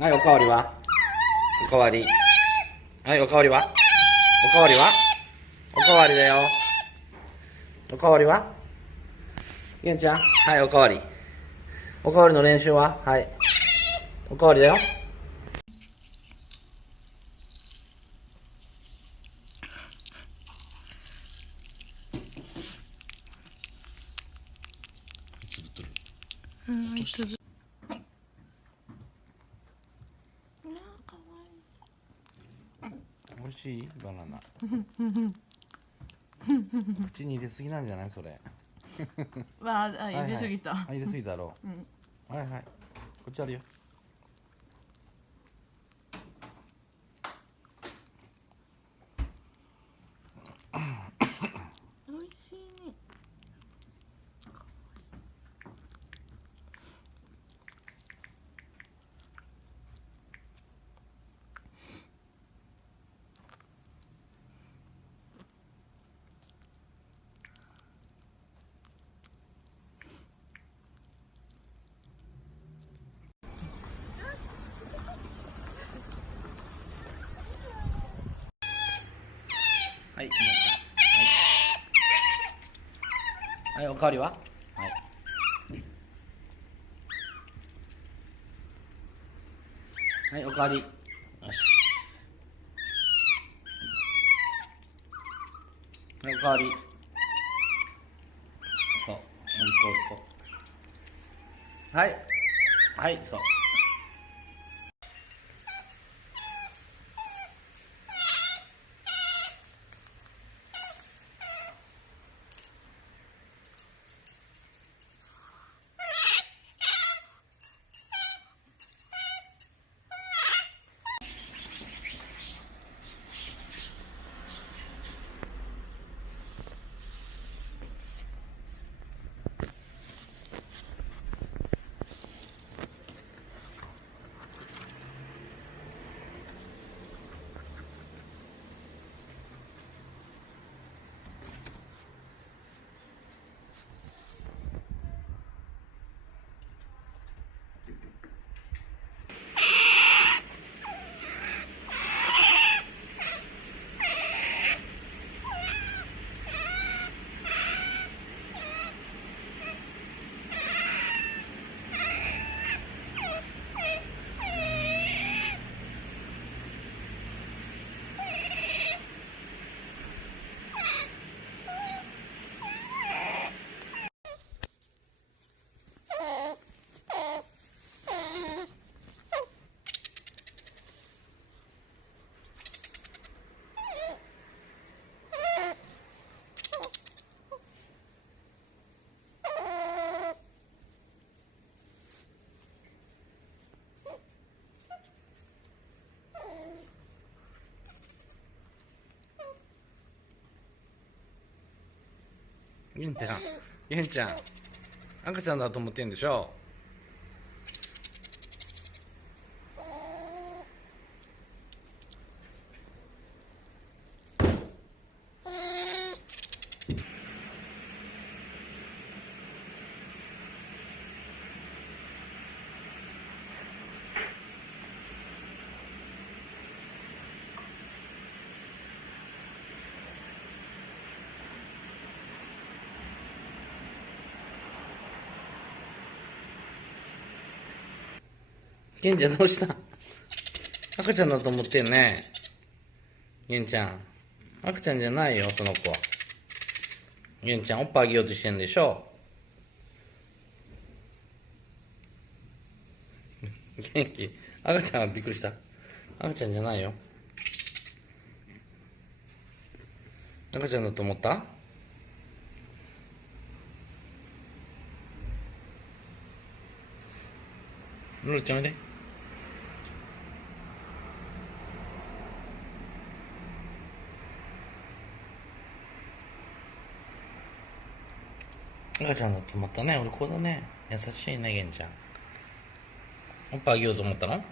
はい、おかわりは？おかわり。はい、おかわりは？おかわりは？おかわりだよ。おかわりは？げんちゃん、はい、おかわり。おかわりの練習は？はい。おかわりだよ。つぶっとる。うん、つぶ。美味しいバナナ。口に入れすぎなんじゃない？それ。わあ、入れすぎた。入れすぎだろう。はいはい。こっちあるよ。美味しいね。はい、はい、おかわりは？はい。はい、おかわり。よし。はい、おかわり。そう。おいこ。はい。はい、そう。げんちゃん、げんちゃん、赤ちゃんだと思ってんでしょ。げんちゃんどうした？赤ちゃんだと思ってんね。げんちゃん、赤ちゃんじゃないよ、その子。げんちゃん、おっぱいあげようとしてんでしょ。元気？赤ちゃんはびっくりした。赤ちゃんじゃないよ。赤ちゃんだと思った？のりちゃんおいで。赤ちゃんだと思ったね。俺こうだね。優しいね、げんちゃん。おっぱいあげようと思ったの？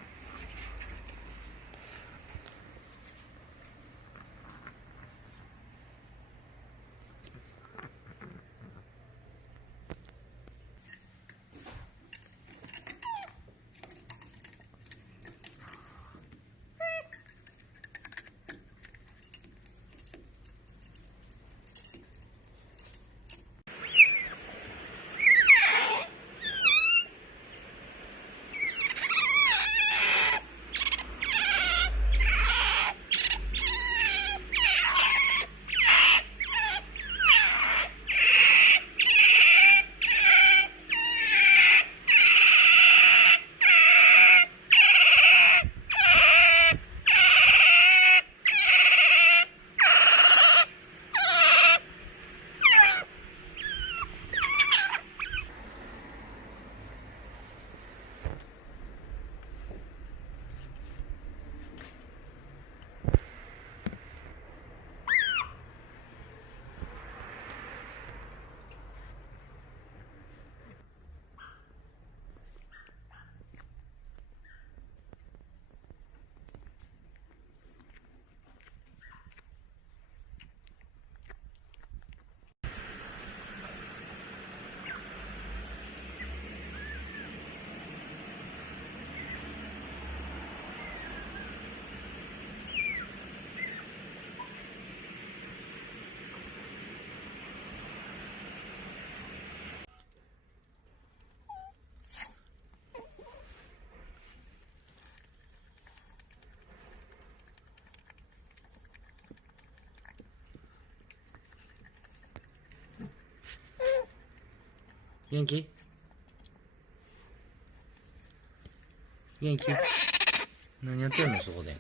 元気元気何やってんのそこで。